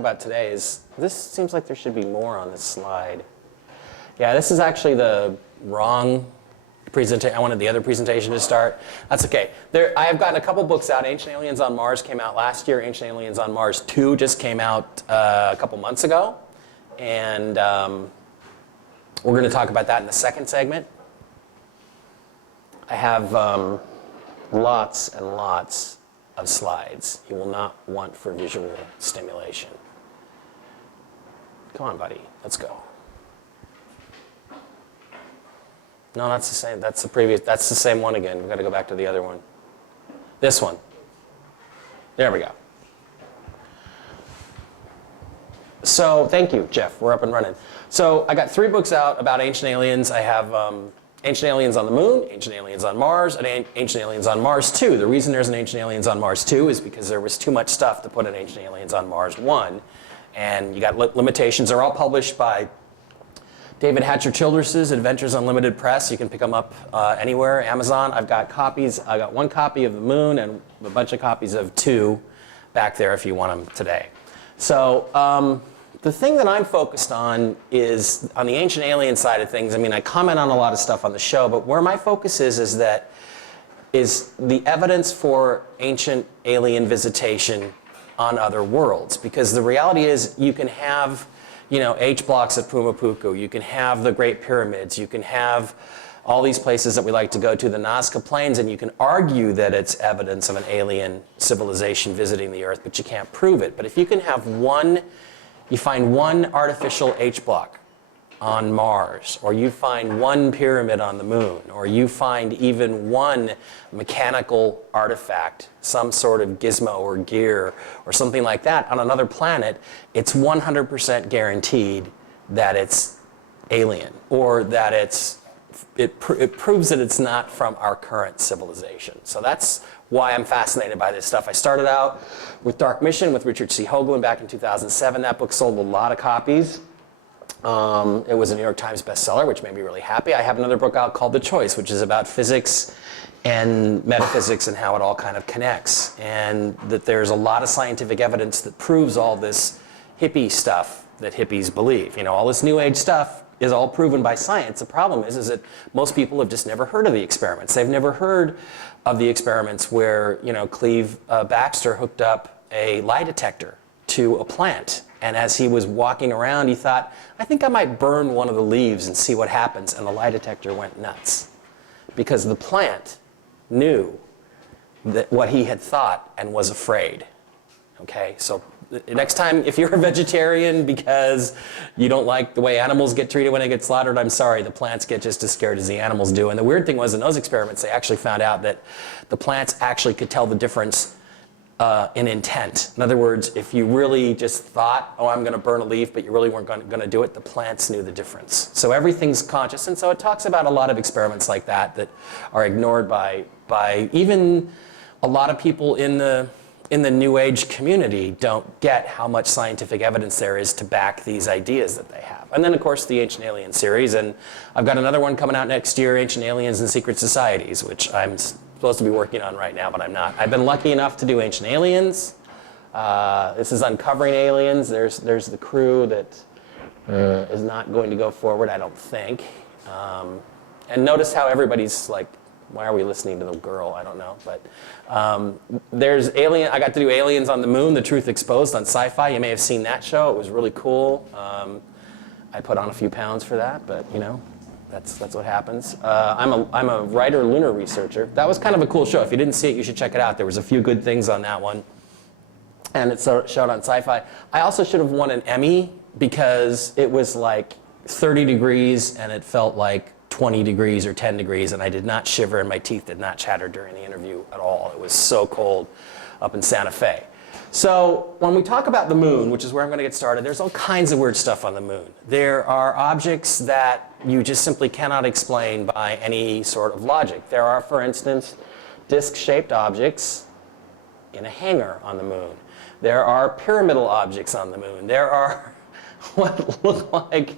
About today is, this seems like there should be more on this slide. Yeah, this is actually the wrong presentation. I wanted the other presentation to start. That's okay. I have gotten a couple books out. Ancient Aliens on Mars came out last year. Ancient Aliens on Mars 2 just came out a couple months ago. And we're going to talk about that in the second segment. I have lots and lots of slides you will not want for visual stimulation. Come on, buddy. Let's go. No, that's the same. That's the previous. That's the same one again. We've got to go back to the other one. This one. There we go. So thank you, Jeff. We're up and running. So I got 3 books out about ancient aliens. I have Ancient Aliens on the Moon, Ancient Aliens on Mars, and Ancient Aliens on Mars 2. The reason there's an Ancient Aliens on Mars 2 is because there was too much stuff to put in Ancient Aliens on Mars 1. And you got limitations. They're all published by David Hatcher Childress's Adventures Unlimited Press. You can pick them up anywhere, Amazon. I've got copies. I got 1 copy of the Moon and a bunch of copies of 2 back there if you want them today. So the thing that I'm focused on is on the ancient alien side of things. I mean, I comment on a lot of stuff on the show, but where my focus is the evidence for ancient alien visitation on other worlds. Because the reality is you can have, H blocks at Pumapuku, you can have the Great Pyramids, you can have all these places that we like to go to, the Nazca Plains, and you can argue that it's evidence of an alien civilization visiting the Earth, but you can't prove it. But if you can have you find 1 artificial H block on Mars, or you find 1 pyramid on the Moon, or you find even 1 mechanical artifact, some sort of gizmo or gear or something like that on another planet, it's 100% guaranteed that it's alien, or that it proves that it's not from our current civilization. So that's why I'm fascinated by this stuff. I started out with Dark Mission with Richard C. Hoagland back in 2007. That book sold a lot of copies. It was a New York Times bestseller, which made me really happy. I have another book out called The Choice, which is about physics and metaphysics and how it all kind of connects. And that there's a lot of scientific evidence that proves all this hippie stuff that hippies believe. All this New Age stuff is all proven by science. The problem is that most people have just never heard of the experiments. They've never heard of the experiments where, Cleve Baxter hooked up a lie detector to a plant. And as he was walking around, he thought, I think I might burn one of the leaves and see what happens. And the lie detector went nuts. Because the plant knew that what he had thought and was afraid. Okay, so next time, if you're a vegetarian because you don't like the way animals get treated when they get slaughtered, I'm sorry, the plants get just as scared as the animals do. And the weird thing was, in those experiments, they actually found out that the plants actually could tell the difference in intent. In other words, if you really just thought, oh, I'm going to burn a leaf, but you really weren't going to do it, the plants knew the difference. So everything's conscious. And so it talks about a lot of experiments like that that are ignored by even a lot of people in the New Age community don't get how much scientific evidence there is to back these ideas that they have. And then, of course, the Ancient Alien series. And I've got another one coming out next year, Ancient Aliens and Secret Societies, which I'm supposed to be working on right now, but I'm not. I've been lucky enough to do Ancient Aliens. This is Uncovering Aliens. There's the crew that is not going to go forward, I don't think. And notice how everybody's like, why are we listening to the girl? I don't know. But there's Alien. I got to do Aliens on the Moon, The Truth Exposed on Sci-Fi. You may have seen that show. It was really cool. I put on a few pounds for that, but that's what happens. I'm a writer, lunar researcher. That was kind of a cool show. If you didn't see it, you should check it out. There was a few good things on that one. And it's showed on Sci-Fi. I also should have won an Emmy because it was like 30 degrees and it felt like 20 degrees or 10 degrees, and I did not shiver and my teeth did not chatter during the interview at all. It was so cold up in Santa Fe. So when we talk about the Moon, which is where I'm going to get started, there's all kinds of weird stuff on the Moon. There are objects that you just simply cannot explain by any sort of logic. There are, for instance, disc-shaped objects in a hangar on the Moon. There are pyramidal objects on the Moon. There are what look like,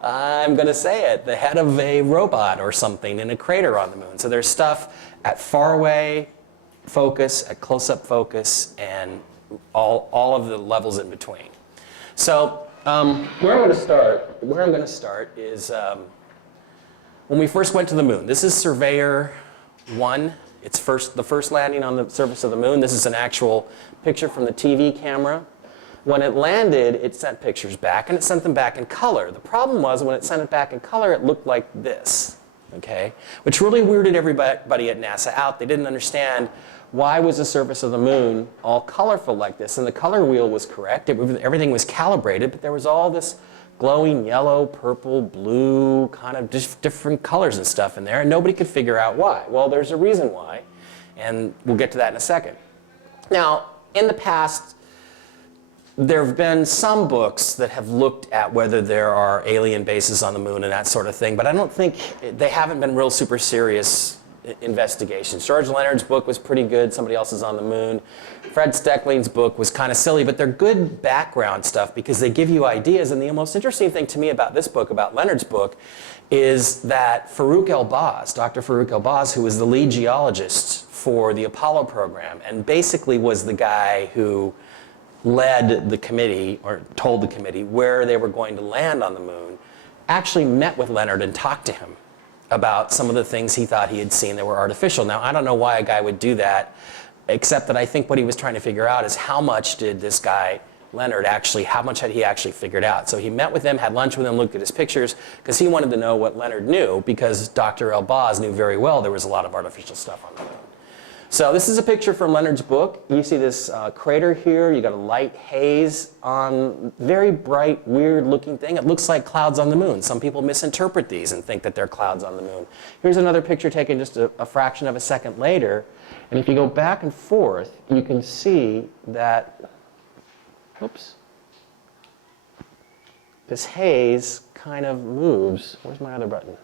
I'm going to say it, the head of a robot or something in a crater on the Moon. So there's stuff at far-away focus, at close-up focus, and all of the levels in between. So where I'm going to start is when we first went to the moon. This is Surveyor 1. It's the first landing on the surface of the moon. This is an actual picture from the TV camera. When it landed, it sent pictures back, and it sent them back in color. The problem was when it sent it back in color, it looked like this, okay? Which really weirded everybody at NASA out. They didn't understand why was the surface of the moon all colorful like this, and the color wheel was correct. Everything was calibrated, but there was all this glowing yellow, purple, blue, kind of different colors and stuff in there, and nobody could figure out why. Well, there's a reason why, and we'll get to that in a second. Now, in the past, there have been some books that have looked at whether there are alien bases on the moon and that sort of thing, but I don't think, they haven't been real super serious investigations. George Leonard's book was pretty good, Somebody Else is on the Moon. Fred Steckling's book was kind of silly, but they're good background stuff because they give you ideas. And the most interesting thing to me about this book, about Leonard's book, is that Farouk El-Baz, Dr. Farouk El-Baz, who was the lead geologist for the Apollo program and basically was the guy who led the committee, or told the committee, where they were going to land on the moon, actually met with Leonard and talked to him about some of the things he thought he had seen that were artificial. Now, I don't know why a guy would do that, except that I think what he was trying to figure out is how much did this guy, Leonard, how much had he actually figured out? So he met with him, had lunch with him, looked at his pictures, because he wanted to know what Leonard knew, because Dr. El-Baz knew very well there was a lot of artificial stuff on the moon. So this is a picture from Leonard's book. You see this crater here. You got a light haze on, very bright, weird-looking thing. It looks like clouds on the moon. Some people misinterpret these and think that they're clouds on the moon. Here's another picture taken just a fraction of a second later. And if you go back and forth, you can see that, oops, this haze kind of moves. Where's my other button?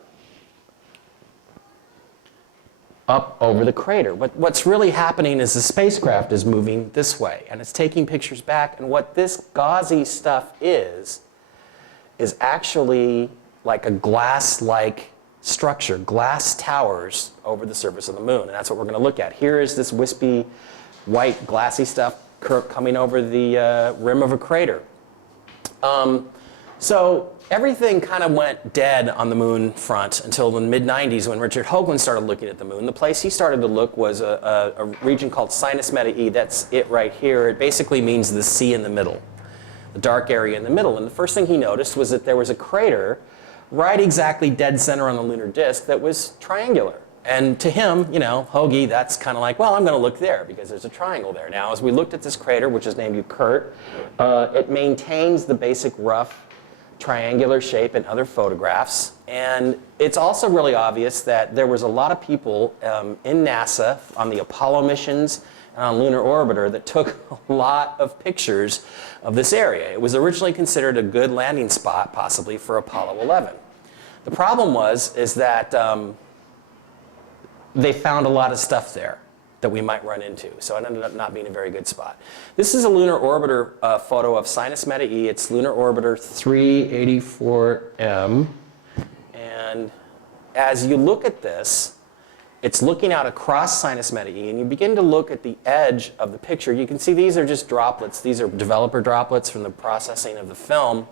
Up over the crater. But what's really happening is the spacecraft is moving this way, and it's taking pictures back, and what this gauzy stuff is actually like a glass-like structure, glass towers over the surface of the moon, and that's what we're going to look at. Here is this wispy, white, glassy stuff coming over the rim of a crater. So everything kind of went dead on the moon front until the mid-90s when Richard Hoagland started looking at the moon. The place he started to look was a region called Sinus Meta-E. That's it right here. It basically means the sea in the middle, the dark area in the middle. And the first thing he noticed was that there was a crater right exactly dead center on the lunar disk that was triangular. And to him, you know, Hoagie, that's kind of like, well, I'm going to look there because there's a triangle there. Now, as we looked at this crater, which is named Ukurt, it maintains the basic rough triangular shape in other photographs. And it's also really obvious that there was a lot of people in NASA on the Apollo missions and on Lunar Orbiter that took a lot of pictures of this area. It was originally considered a good landing spot, possibly, for Apollo 11. The problem is that they found a lot of stuff there that we might run into. So it ended up not being a very good spot. This is a Lunar Orbiter photo of Sinus Meta-E. It's Lunar Orbiter 384M. And as you look at this, it's looking out across Sinus Meta-E, and you begin to look at the edge of the picture. You can see these are just droplets. These are developer droplets from the processing of the film.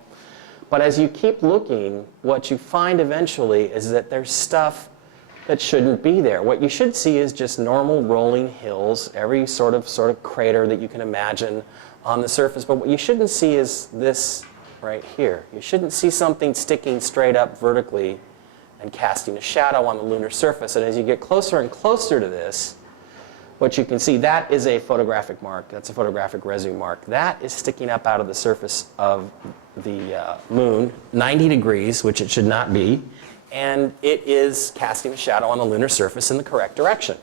But as you keep looking, what you find eventually is that there's stuff that shouldn't be there. What you should see is just normal rolling hills, every sort of crater that you can imagine on the surface. But what you shouldn't see is this right here. You shouldn't see something sticking straight up vertically and casting a shadow on the lunar surface. And as you get closer and closer to this, what you can see, that is a photographic mark. That's a photographic residue mark. That is sticking up out of the surface of the moon, 90 degrees, which it should not be. And it is casting a shadow on the lunar surface in the correct direction.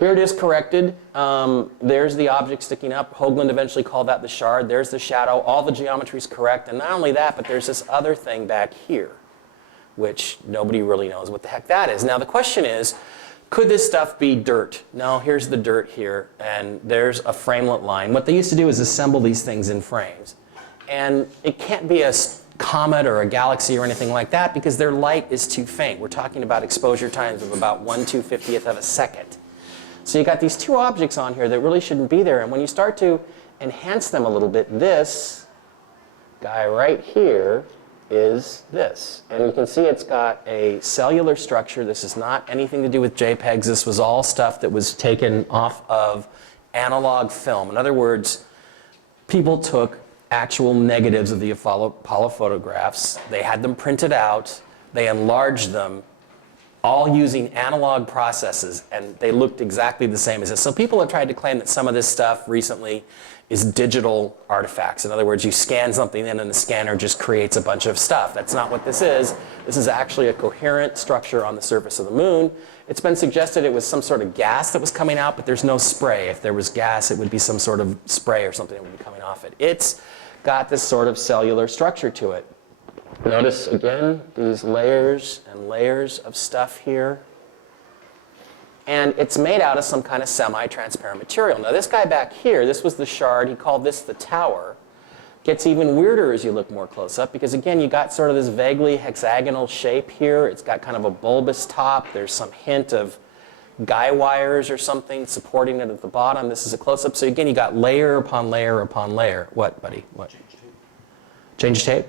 Here it is corrected. There's the object sticking up. Hoagland eventually called that the shard. There's the shadow. All the geometry is correct. And not only that, but there's this other thing back here, which nobody really knows what the heck that is. Now the question is, could this stuff be dirt? No, here's the dirt here, and there's a framelit line. What they used to do is assemble these things in frames. And it can't be a comet or a galaxy or anything like that because their light is too faint. We're talking about exposure times of about 1/250th of a second. So you got these two objects on here that really shouldn't be there, and when you start to enhance them a little bit, this guy right here is this. And you can see it's got a cellular structure. This is not anything to do with JPEGs. This was all stuff that was taken off of analog film. In other words, people took actual negatives of the Apollo photographs. They had them printed out. They enlarged them, all using analog processes, and they looked exactly the same as this. So people have tried to claim that some of this stuff recently is digital artifacts. In other words, you scan something in and the scanner just creates a bunch of stuff. That's not what this is. This is actually a coherent structure on the surface of the moon. It's been suggested it was some sort of gas that was coming out, but there's no spray. If there was gas, it would be some sort of spray or something that would be coming off it. It's got this sort of cellular structure to it. Notice again these layers and layers of stuff here. And it's made out of some kind of semi-transparent material. Now this guy back here, this was the shard, he called this the tower. Gets even weirder as you look more close up because again you got sort of this vaguely hexagonal shape here. It's got kind of a bulbous top. There's some hint of guy wires or something supporting it at the bottom. This is a close-up. So again you got layer upon layer upon layer. What, buddy? What? Change tape?